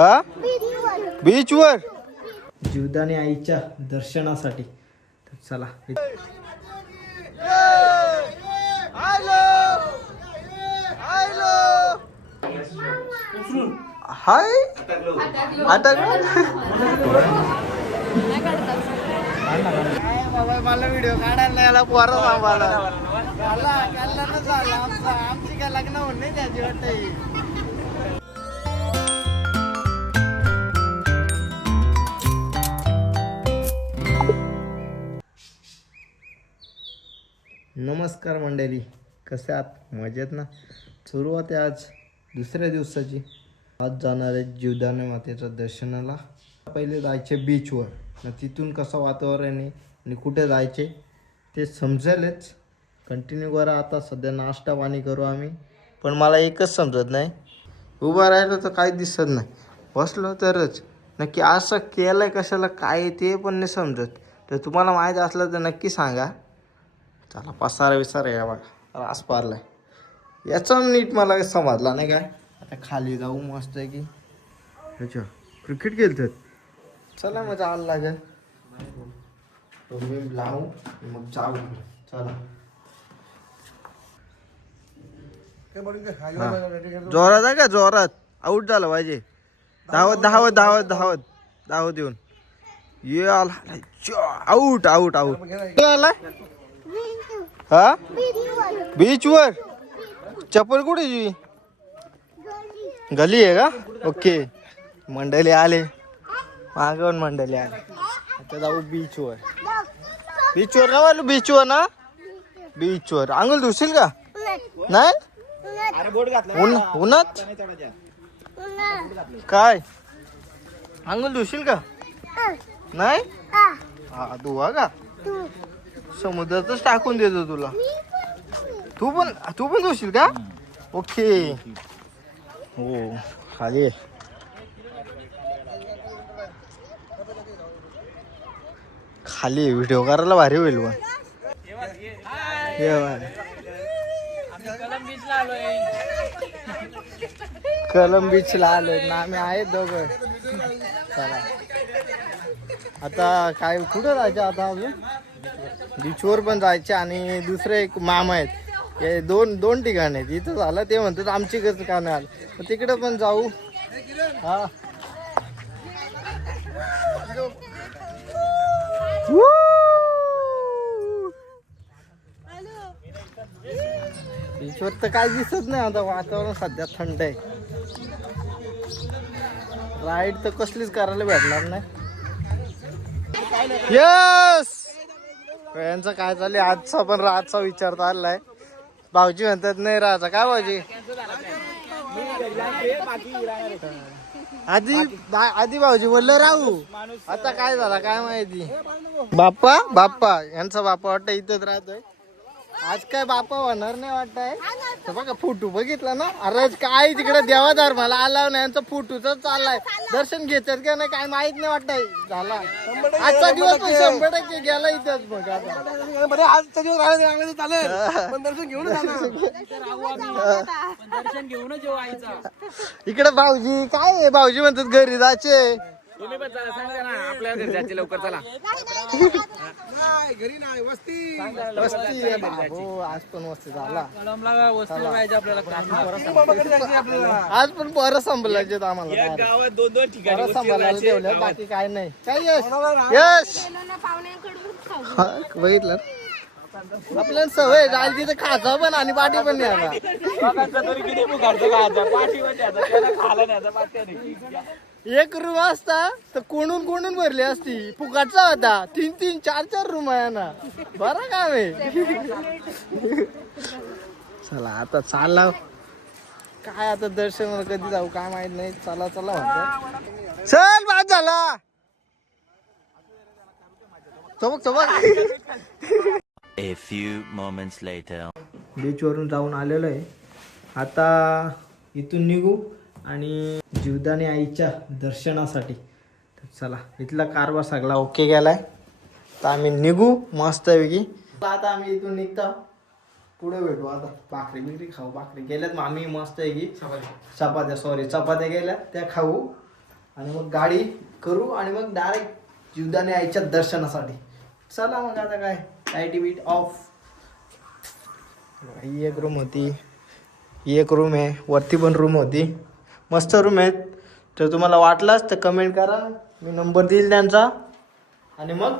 हा? बीचवर जीवदानी आईच्या दर्शनासाठी. चला हाय. अटक बाबा मला व्हिडिओ काढायला नाही आला पोरं आमचं आमची काय लग्न होऊन नाही त्याची वाटत. नमस्कार मंडळी. कसे आहात? मजेत ना? सुरुवात आहे आज दुसऱ्या दिवसाची. आज जाणार आहे जीवदाने मातेच्या दर्शनाला. पहिले जायचे बीचवर मग तिथून कसं वातावरण आहे आणि कुठे जायचे ते समजेलच. कंटिन्यू करा आता. सध्या नाश्ता पाणी करू आम्ही. पण मला एकच समजत नाही. उभं राहिलं तर काही दिसत नाही. बसलो तरच. नक्की असं केलं कशाला काय ते पण नाही समजत. तर तुम्हाला माहीत असलं तर नक्की सांगा. चला पसारा विसारा या बघा रास पारलाय याचा नीट मला काही समजला नाही काय. आता खाली जाऊ मस्त आहे की. ह्याच्या क्रिकेट खेळतात? चला मग जायला लागेल. तुम्ही लावू. मग जाऊ. चला. जोरात आहे का? जोरात. आऊट झालं पाहिजे. धावत धावत धावत धावत. धावत येऊन. ये आला. आऊट आऊट आऊट आलाय? हा? बीच वर चप्पल कुठे तुझी? गली आहे का? ओके. मंडळी आले. मागवून मंडळी आले. आता जाऊ बीच वर बीच वर ना बीच वर ना? बीच वर आंघोळ धुशील का? नाही? उन उन्हात? काय? आंघोळ धुशील का? नाही? हा. धुवा का? समुद्रातच टाकून देतो तुला. तू पण तू पण जोशील का? ओके. हो खाली. खाली व्हिडिओ करायला भारी होईल पण. बाय. कलम बीचला आलोय. ना आम्ही आहेत दोघं. चला. आता काय कुठं जायचं आता अजून? बीचवर पण जायचे आणि दुसरे एक मामा आहेत. हे दोन दोन ठिकाण आहेत. इथं झालं ते म्हणतात आमची कसं का नाही आलं तिकडं पण जाऊ. हा. बीचवर तर काय दिसत नाही आता वातावरण सध्या थंड आहे. राईड तर कसलीच करायला भेटणार नाही. यांचं काय चाललंय? आजचा पण रातचा विचार चाललाय. भाऊजी म्हणतात नाही राहायचा काय भाऊजी? आधी बा- आधी भाऊजी बोललं राहू. आता काय झाला काय माहिती? बाप्पा बाप्पा. यांचा बाप्पा वाटतं इथंच राहतोय. आज काय बाप्पा होणार नाही वाटतंय. तर बघा फोटो बघितला ना? अरे काय तिकडे देवा धर्माला आला नाही यांचा फोटोच चाललाय. दर्शन घेतात का नाही काय माहीत नाही वाटतंय. झाला. आजचा दिवस शंभर टक्के गेला इथंच मग आता. बरे आजचा दिवस राहिले चांगलं चालेल. पण दर्शन घेऊन दर्शन घेऊनच येऊ आईचा. इकडे भाऊजी काय आहे? भाऊजी म्हणतात घरी जायचे. तुम्ही पण चला सांगा ना आपल्या घरी जायचे लवकर चला. घरी नाही वस्ती. वस्ती आहे बाबो, आज पण वस्ती झाला. आपल्याला. आज पण परत संभलायचे आम्हाला. गावात दोन दोन ठिकाणी परत संभाळायला ठेवलं बाकी काय नाही. काय यश? यश? हा, बघितलं. आपल्याला सवय जायला तिथे खायचं पण आणि पाठी पण नाही आता. तरी किती मुखारचं खायचं पाठीवर द्यायचं त्याला खायला न्यायचं पाठ्याने एक रूम असता तर कोणून कोणून भरली असती? फुकाटचा होता. तीन तीन चार चार रूम आहे ना. बरं काम आहे चला आता चालला काय आता दर्शन कधी जाऊ काय माहीत नाही. चला चला म्हणतो. चल बाद झाला. चमक चमक. A few moments later. बीचवरून जाऊन आलेलो आहे. आता इथून निघू आणि जीवदानी आईच्या दर्शनासाठी. तर चला इथला कारभार सगळा ओके गेलाय. तर आम्ही निघू मस्तपैकी. आता आम्ही इथून निघतो. पुढे भेटू आता. भाकरी बिकरी खाऊ भाकरी गेल्यात मग आम्ही मस्त आहे की चपात्या सॉरी चपात्या गेल्या त्या खाऊ. आणि मग गाडी करू आणि मग डायरेक्ट जीवदाने आईच्या दर्शनासाठी. चला मग आता काय? लाइट बीट ऑफ ही एक रूम होती. ही एक रूम आहे. वरती पण रूम होती. मस्त रूम आहेत. तर तुम्हाला वाटलाच तर कमेंट करा. मी नंबर देईल त्यांचा. आणि मग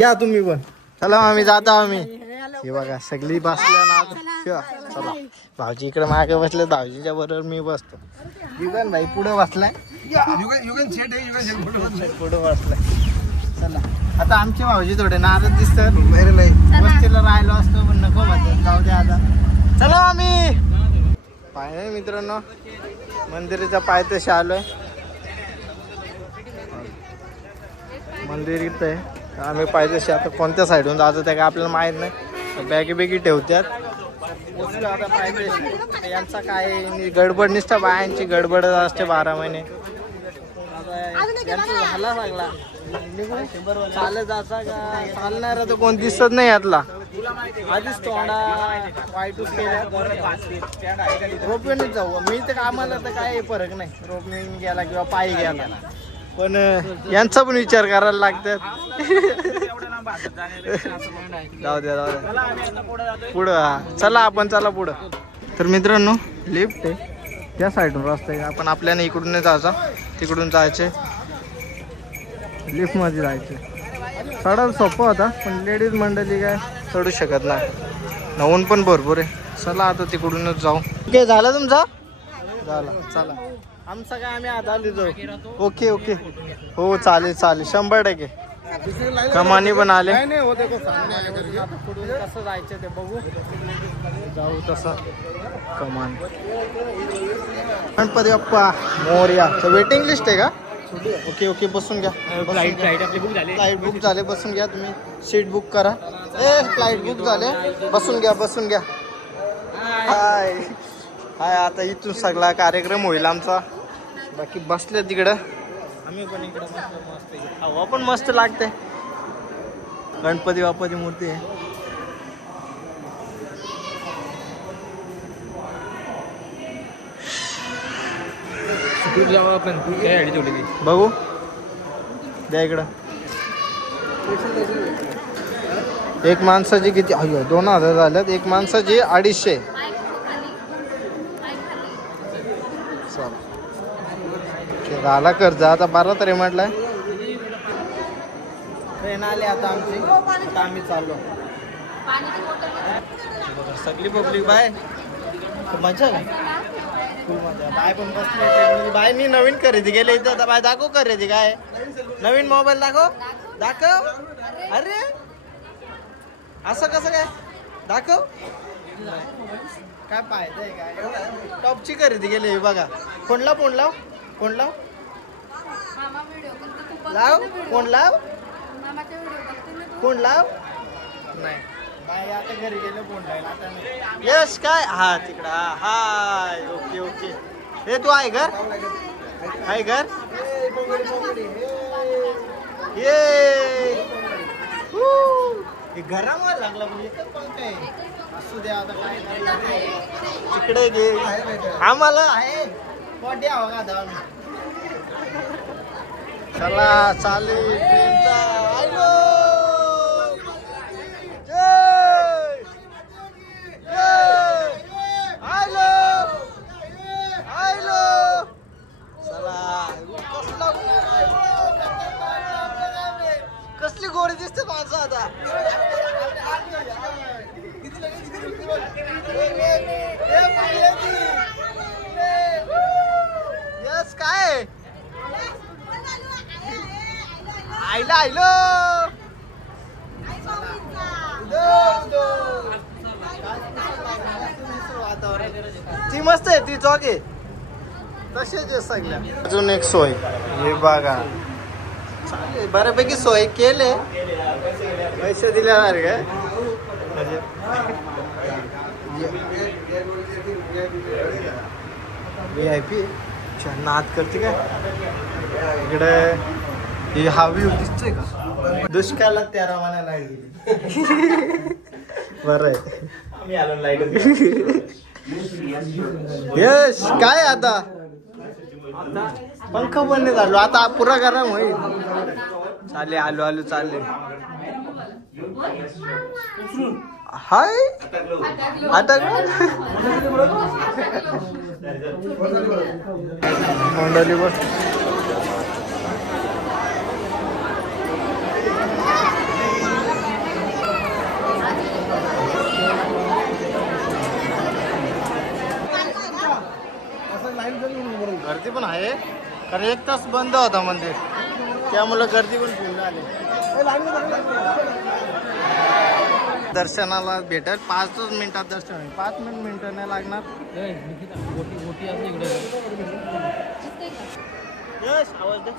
या तुम्ही पण. चला आम्ही जातो आम्ही हे बघा सगळी बसल्या चला भाऊजी इकडे मागे बसले भाऊजीच्या बरोबर मी बसतो. युगन भाई पुढे बसलाय. पुढे बसलाय. चला. आता आमचे भाऊजी थोडे नाराज दिसतात. नाही. वस्तीला राहिलो असतो पण नको जाऊ द्या आता. चला आम्ही पाय मित्रांनो. मंदिराच्या पायथ्याशी आलोय मंदिर इथं आहे. आम्ही पायथ्याशी आता कोणत्या साईडहून जातो ते काय आपल्याला माहीत नाही. बॅगी बॅगी ठेवत्यात. आता पायथ्याशी यांचा काय गडबड निसतं बायांची गडबड असते बारा महिने. झाला लागला. चालत जायचा का? चालणार तर कोण दिसत नाही यातला. आधीच तोंडा वाईटूच केल्या जाऊ. मी तर आम्हाला तर काय फरक नाही. रोपवेन गेला किंवा पायी गेला. पण यांचा पण विचार करायला लागतात. जाऊ द्या जाऊ द्या पुढं चला आपण चला पुढं. तर मित्रांनो लिफ्ट आहे. त्या साईडून रस्ता आहे. आपण आपल्याला इकडून नाही जायचा. तिकडून जायचे. लिफ्टमध्ये जायचे. चढायला सोपं होता पण लेडीज मंडळी काय चढू शकत नाही. नऊन पण भरपूर आहे. चला आता तिकडूनच जाऊ. ओके झालं तुमचा? झाला चला. आमचा काय आम्ही आता जाऊ ओके ओके हो चालेल चालेल. शंभर टक्के. कमानी पण आले. पुढून कसं जायचं ते बघू. जाऊ तसं. Come on. Ganpati Bappa Morya. Waiting list आहे का? ओके ओके बसून घ्या. फ्लाईट फ्लाईट आपली बुक झाली. फ्लाईट बुक झाले बसून घ्या तुम्ही. सीट बुक करा. ए फ्लाईट बुक झाले. बसून घ्या बसून घ्या. हाय. हाय आता इथून सगळा कार्यक्रम होईल आमचा. बाकी बसले तिकडं. आम्ही पण इकडं मस्त. हवा पण मस्त लागते. गणपती बाप्पाची मूर्ती. आहे जाऊ आपण काय गाडी ठेवली ती बघू. द्या इकडं. एक माणसाची किती अय्यो दोन हजार झाल्यात. एक माणसाची अडीचशे. झाला कर्ज आता बारा तरी म्हटलंय. ट्रेन आली आता आमची. आता आम्ही चाललो. सगळी पब्लिक बाय. मजा आहे. खूप मजा बाय पण बसले. बाय मी नवीन खरेदी केली इथं. आता बाय दाखव खरेदी काय. नवीन मोबाईल दाखव. दाखव. अरे. असं कसं काय? दाखव. काय पाहिजे काय? टॉपची खरेदी केली ही बघा. फोन लाव फोन लाव. फोन लाव. लाव. फोन लाव. फोन लाव. नाही. यस काय? हा तिकडं हा हाय ओके ओके. हे तू आहे घर? आहे घर? ये. हू. हे घरामध्ये लागला म्हणजे असू द्या आता काय. तिकडे आम्हाला आहे पोटी हवा का चला चालू ट्रेनचा आलो जय जय आलो आलो चला कसला कसली माणसं आता यस काय आईला आईलो ती मस्त आहे ती जॉगे. तसेच आहे सगळ्या. अजून एक सोय. हे बघा. बऱ्यापैकी सोय केले पैसे दिल्यावर काय म्हणजे व्ही आय पी नाद करते काय इकडे ही हा व्ह्यू दिसतोय का? दुष्काळात त्या रवाना लाइट गेली बरं आहे. आलो लाइट यश काय आता? पंख नाही झालो. आता पुरा गरम होईल. चाले आलो आलो चालले. हाय. आता मंडळी बस. गर्दी पण आहे. कारण एक तास बंद होता मंदिर. त्यामुळे गर्दी पण फुल आली. दर्शनाला भेटेल. पाचच मिनिटात दर्शन होईल. पाच मिनिट मिनिटं नाही लागणार. यश आवाज दे.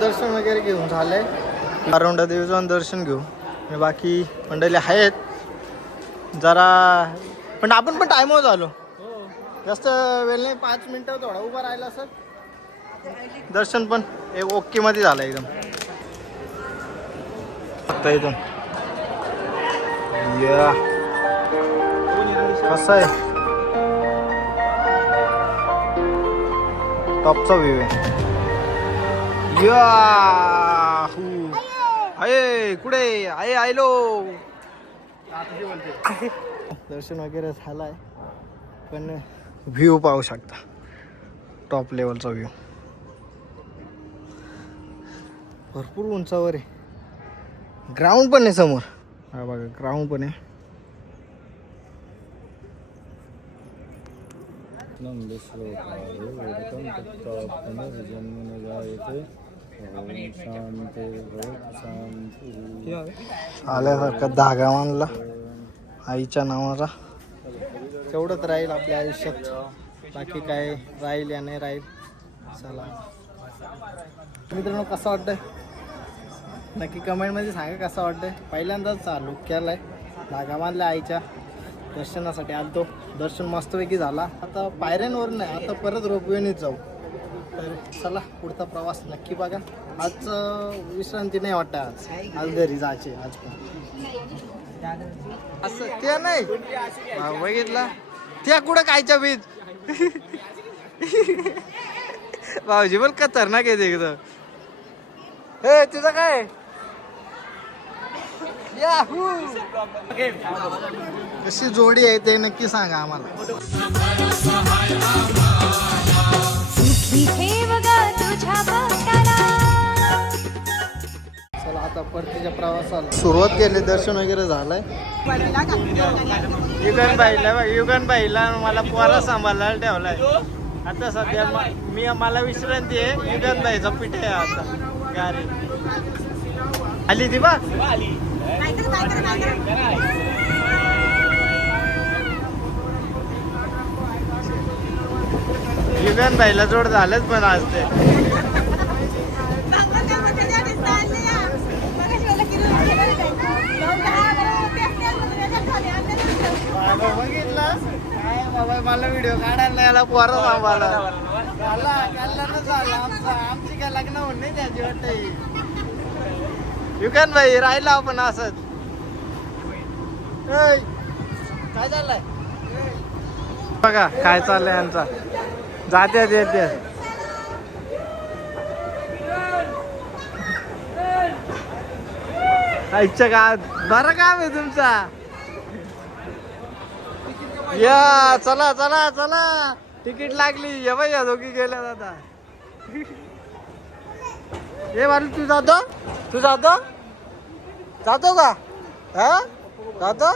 दर्शन वगैरे घेऊन झालंय. अरोंडा देवीचं दर्शन घेऊ. आणि बाकी मंडळी आहेत. जरा पण आपण पण टायमवर झालो. जास्त वेळ नाही पाच मिनटं थोडा उभा राहिला सर दर्शन पण एक ओके मध्ये झालं एकदम. आता एकदम या. कसं आहे? टॉपचा व्ह्यू आहे. याहू. अये कुठे? आहे आयलो. दर्शन वगैरे झालाय. पण व्ह्यू पाहू शकता. टॉप लेवलचा व्ह्यू भरपूर उंचावर आहे. ग्राउंड पण आहे समोर. हा बघा ग्राउंड पण आहे. आल्यासारखा धागा मानला. आईच्या नावाचा तेवढंच राहील आपल्या आयुष्यात. बाकी काय राहील या नाही राहील चला. मित्रांनो कसं वाटतंय? नक्की कमेंटमध्ये सांगा कसं वाटतंय. पहिल्यांदाच चालू केलाय धागा बांधल्या आईच्या दर्शनासाठी. आलतो दर्शन मस्तपैकी झाला. आता पायऱ्यांवर नाही आता परत रोपवेनीच जाऊ. तर चला पुढचा प्रवास नक्की बघा. आज विश्रांती नाही वाटत आज. आज घरी जायचे आज पण. असं ते नाही. हा, बघितलं. त्या कुठं कायच्या बीज? भाऊजी पण खतरनाक आहे ते एकदम. हे तुझं काय? कशी जोडी आहे ते नक्की सांगा आम्हाला. आता परतीच्या प्रवासाला. सुरुवात केली दर्शन वगैरे झालंय? युगन बाईला युगन बाईला मला पोरा सांभाळायला ठेवलाय. आता सध्या म- मी मला विश्रांती आहे युगन बाईचा पिठ आहे आता गाडी आली ती बा युगन बाईला जोड झालंच पण आज ते बाबा बघितलं काय बाबा मला व्हिडिओ काढायला नाही आला पोरं सांभाळा झाला कल्याणच झालं. आमचं आमची काय लग्न होऊन नाही त्याची वाटत युकन भाई राहिला आपण असंच. काय चाललंय? बघा काय चाललंय यांचा. जात्यात येते आईच्या का बरं काम आहे तुमचा. या चला चला चला. तिकीट लागली. ये बाई या दोघी गेल्या दादा ये बालू तू जातो? तू जातो? जातो का? हा? जातो.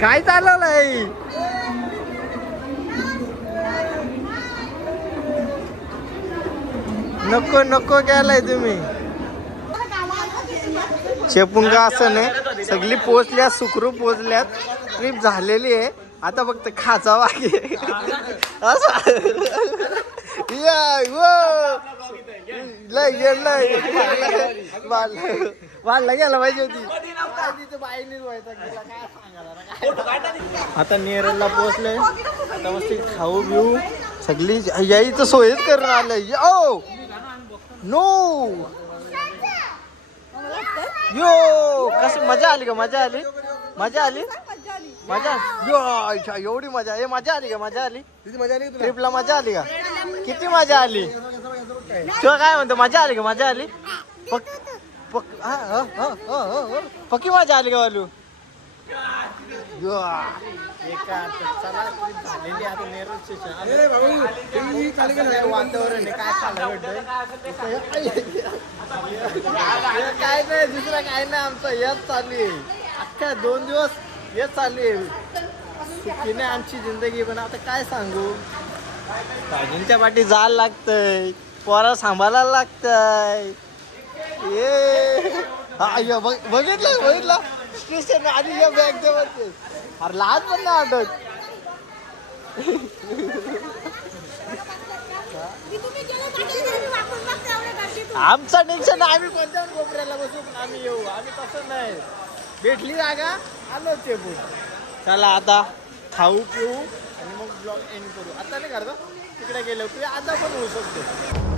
काय चाललंय? नको नको केलाय तुम्ही. शेपुंगा असं नाही सगळी पोचल्यात सुखरू पोचल्यात ट्रिप झालेली आहे. आता फक्त खाचा वागे. असं. या, हो. लय. वाढला गेला पाहिजे होती. आता नेरलला पोहोचले. आता मस्त खाऊ बिऊ सगळी यायचं सोयच करून आलं ओ! नो यो कशी मजा आली का? मजा आली? मजा आली? मजा यो अच्छा, एवढी मजा. ए मजा आली का? मजा आली? ट्रिपला मजा आली का किती मजा आली? तुला काय म्हणतो मजा आली का? मजा आली? पक पक हा, हा, हा, हा, हा, हा. पक्की मजा आली का वालू यो, एका चला trip झालेली आता नेरळ स्टेशन काय वातावरण आहे. काय चाललं काय नाही दुसरं काय नाही आमचं हेच चालू आहे. अख्ख्या दोन दिवस हेच चालू आहे. सुखी आमची जिंदगी पण आता काय सांगू? भाजींच्या पाठी जायला लागतंय पोरा सांभाळायला लागतंय ये बघितलं बघितलं. स्टेशन आणि या बॅग जवळचे अरे लहान पण नाही आठवत. आमचा टेन्शन आम्ही कोणत्या कोपऱ्याला बसू पण आम्ही येऊ. आम्ही तसं नाही. भेटली जागा आलो ते पण चला आता खाऊ पिऊ आणि मग ब्लॉग एंड करू. आता नाही करतो तिकडे गेलो की आता पण होऊ शकतो.